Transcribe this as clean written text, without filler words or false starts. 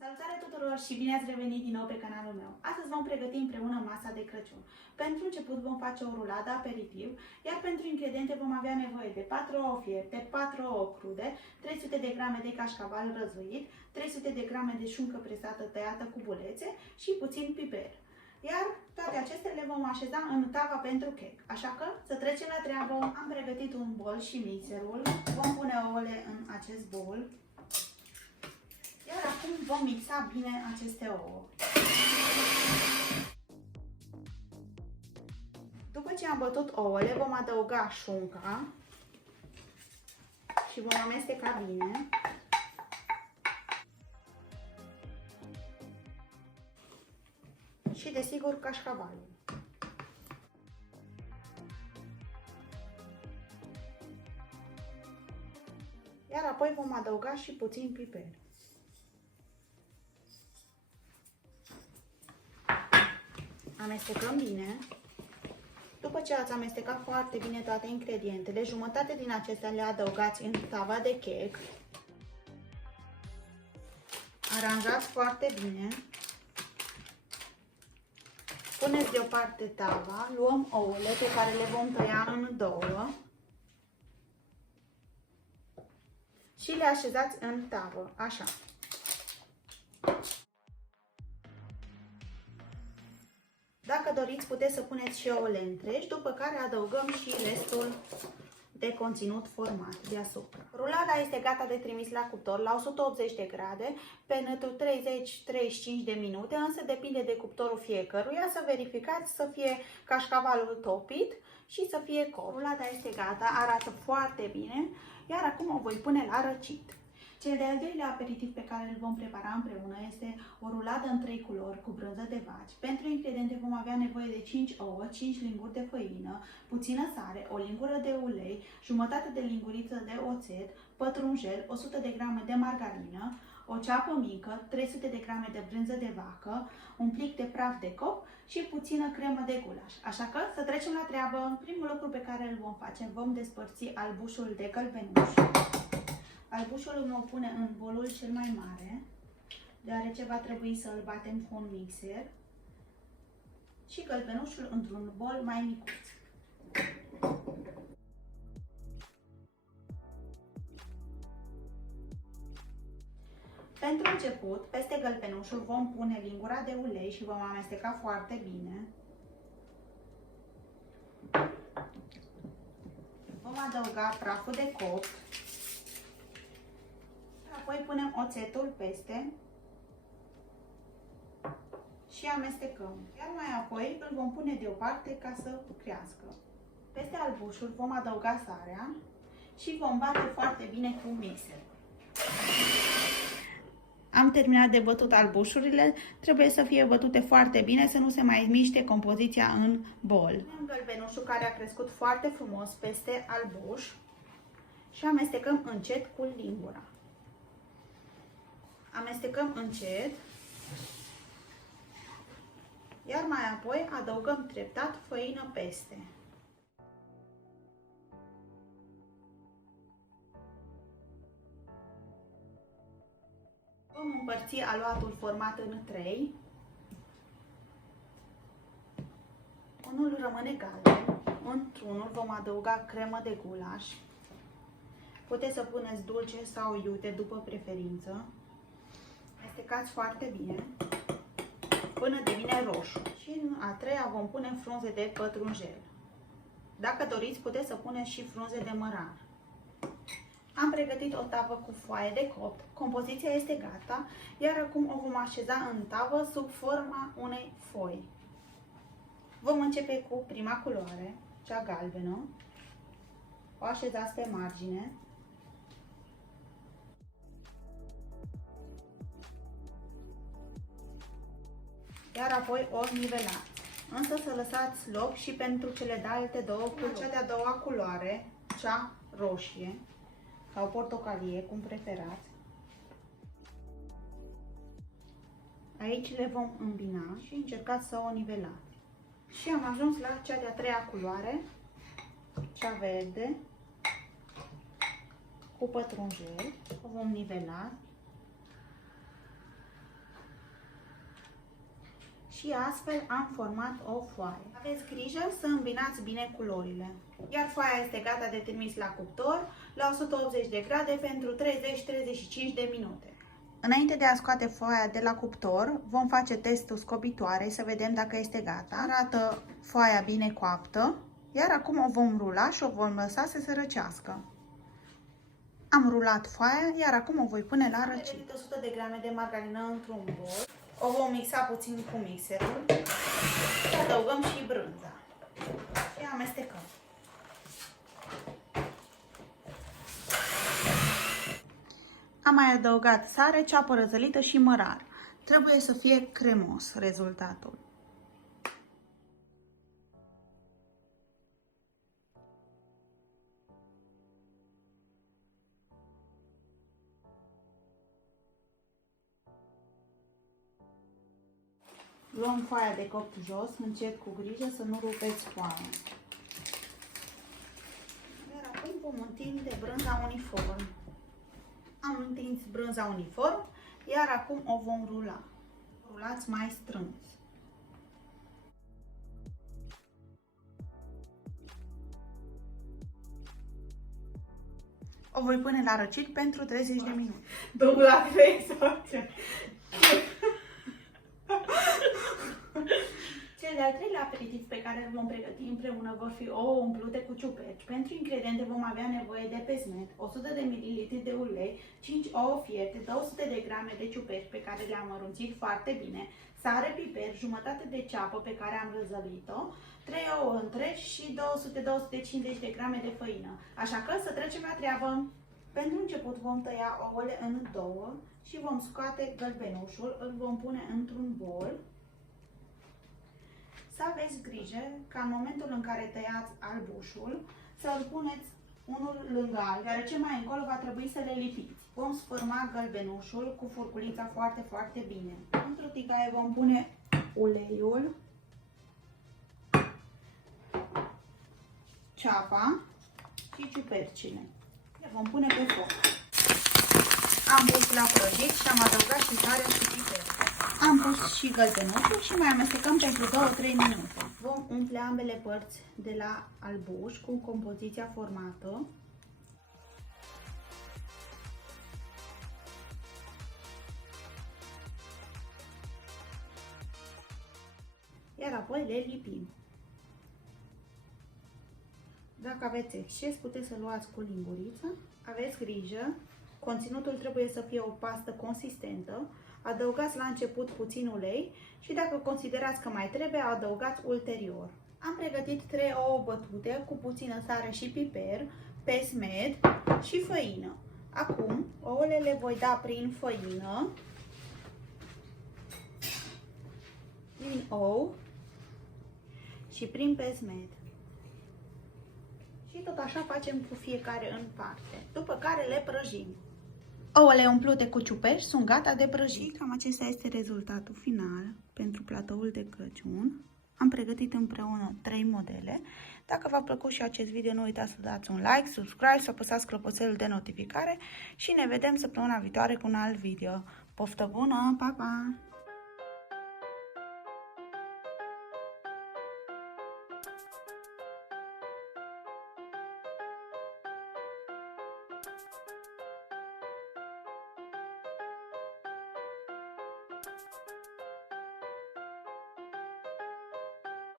Salutare tuturor și bine ați revenit din nou pe canalul meu. Astăzi vom pregăti împreună masa de Crăciun. Pentru început vom face o ruladă aperitiv, iar pentru ingrediente vom avea nevoie de 4 ouă fierte, 4 ouă crude, 300 de grame de cașcaval răzuit, 300 de grame de șuncă presată tăiată cu bulețe și puțin piper. Iar toate acestea le vom așeza în tava pentru cake. Așa că să trecem la treabă. Am pregătit un bol și mixerul. Vom pune ouăle în acest bol. Iar acum vom mixa bine aceste ouă. După ce am bătut ouăle, vom adăuga șunca și vom amesteca bine. Și desigur cașcavalul. Iar apoi vom adăuga și puțin piper. Amestecăm bine. După ce ați amestecat foarte bine toate ingredientele, jumătate din acestea le adăugați în tava de cake. Aranjați foarte bine. Puneți deoparte tava, luăm ouăle pe care le vom tăia în două și le așezați în tavă, așa. Dacă doriți, puteți să puneți și ouăle întregi, după care adăugăm și restul de conținut format deasupra. Rulada este gata de trimis la cuptor la 180 de grade pentru 30-35 de minute, însă depinde de cuptorul fiecăruia, să verificați să fie cașcavalul topit și să fie copt. Rulada este gata, arată foarte bine, iar acum o voi pune la răcit. Cel de-al doilea aperitiv pe care îl vom prepara împreună este o ruladă în 3 culori cu brânză de vaci. Pentru ingrediente vom avea nevoie de 5 ouă, 5 linguri de făină, puțină sare, o lingură de ulei, jumătate de linguriță de oțet, pătrunjel, 100 de grame de margarină, o ceapă mică, 300 de grame de brânză de vacă, un plic de praf de coc și puțină cremă de gulaș. Așa că să trecem la treabă. Primul lucru pe care îl vom face, vom despărți albușul de gălbenuș. Albușul îl vom pune în bolul cel mai mare, deoarece va trebui să îl batem cu un mixer, și gălbenușul într-un bol mai micuț. Pentru început, peste gălbenușul vom pune lingura de ulei și vom amesteca foarte bine. Vom adăuga praful de copt. Apoi punem oțetul peste și amestecăm. Iar mai apoi îl vom pune deoparte ca să crească. Peste albușul vom adăuga sarea și vom bate foarte bine cu mixer. Am terminat de bătut albușurile, trebuie să fie bătute foarte bine, să nu se mai miște compoziția în bol. Punem gălbenușul care a crescut foarte frumos peste albuș și amestecăm încet cu lingura. Amestecăm încet, iar mai apoi adăugăm treptat făină peste. Vom împărți aluatul format în 3. Unul rămâne galben, într-unul vom adăuga cremă de gulaș. Puteți să puneți dulce sau iute după preferință. Amestecați foarte bine până devine roșu. Și în a treia vom pune frunze de pătrunjel. Dacă doriți, puteți să puneți și frunze de mărar. Am pregătit o tavă cu foaie de copt. Compoziția este gata, iar acum o vom așeza în tavă sub forma unei foi. Vom începe cu prima culoare, cea galbenă. O așezați pe margine. Iar apoi o nivelați. Însă să lăsați loc și pentru cele de-alte două culori. Cea de-a doua culoare, cea roșie sau portocalie, cum preferați. Aici le vom îmbina și încercați să o nivelați. Și am ajuns la cea de-a treia culoare, cea verde. cu pătrunjel, o vom nivela și astfel am format o foaie. Aveți grijă să îmbinați bine culorile. Iar foaia este gata de trimis la cuptor la 180 de grade pentru 30-35 de minute. Înainte de a scoate foaia de la cuptor, vom face testul scobitoare să vedem dacă este gata. Arată foaia bine coaptă, iar acum o vom rula și o vom lăsa să se răcească. Am rulat foaia, iar acum o voi pune la răcire. Am 100 de grame de margarină într-un bol. O vom mixa puțin cu mixerul și adăugăm și brânza și amestecăm. Am mai adăugat sare, ceapă răzălită și mărar. Trebuie să fie cremos rezultatul. Luăm foaia de copt jos, încet cu grijă să nu rupeți foaia. Iar acum vom întinde brânza uniform. Am întins brânza uniform, iar acum o vom rula. Rulați mai strâns. O voi pune la răcit pentru 30 de minute. Domnul la 3 sau ce? Cel de-al treilea aperitiv pe care îl vom pregăti împreună vor fi ouă umplute cu ciuperci. Pentru ingrediente vom avea nevoie de pesmet, 100 de ml de ulei, 5 ouă fierte, 200 de grame de ciuperci pe care le-am mărunțit foarte bine, sare, piper, jumătate de ceapă pe care am răzălit-o, 3 ouă întregi și 200-250 de grame de făină. Așa că să trecem la treabă. Pentru început vom tăia ouăle în două și vom scoate gălbenușul, îl vom pune într-un bol. Să aveți grijă ca în momentul în care tăiați albușul să îl puneți unul lângă altul, deoarece mai încolo va trebui să le lipiți. Vom sfârma gălbenușul cu furculița foarte, foarte bine. Într-o tigaie vom pune uleiul, ceapa și ciupercile. Le vom pune pe foc. Am pus la prăjit și am adăugat și sarea și piperul. Am pus și gălbenușul și mai amestecăm pentru 2-3 minute. Vom umple ambele părți de la albuș cu compoziția formată. Iar apoi le lipim. Dacă aveți exces, puteți să luați cu linguriță. Aveți grijă, conținutul trebuie să fie o pastă consistentă. Adăugați la început puțin ulei și dacă considerați că mai trebuie, adăugați ulterior. Am pregătit 3 ouă bătute cu puțină sare și piper, pesmet și făină. Acum, ouăle le voi da prin făină, prin ou și prin pesmet. Și tot așa facem cu fiecare în parte, după care le prăjim. Ouăle umplute cu ciuperci sunt gata de prăjit. Cam acesta este rezultatul final pentru platoul de Crăciun. Am pregătit împreună 3 modele. Dacă v-a plăcut și acest video, nu uitați să dați un like, subscribe, să apăsați clopoțelul de notificare și ne vedem săptămâna viitoare cu un alt video. Poftă bună, pa, pa!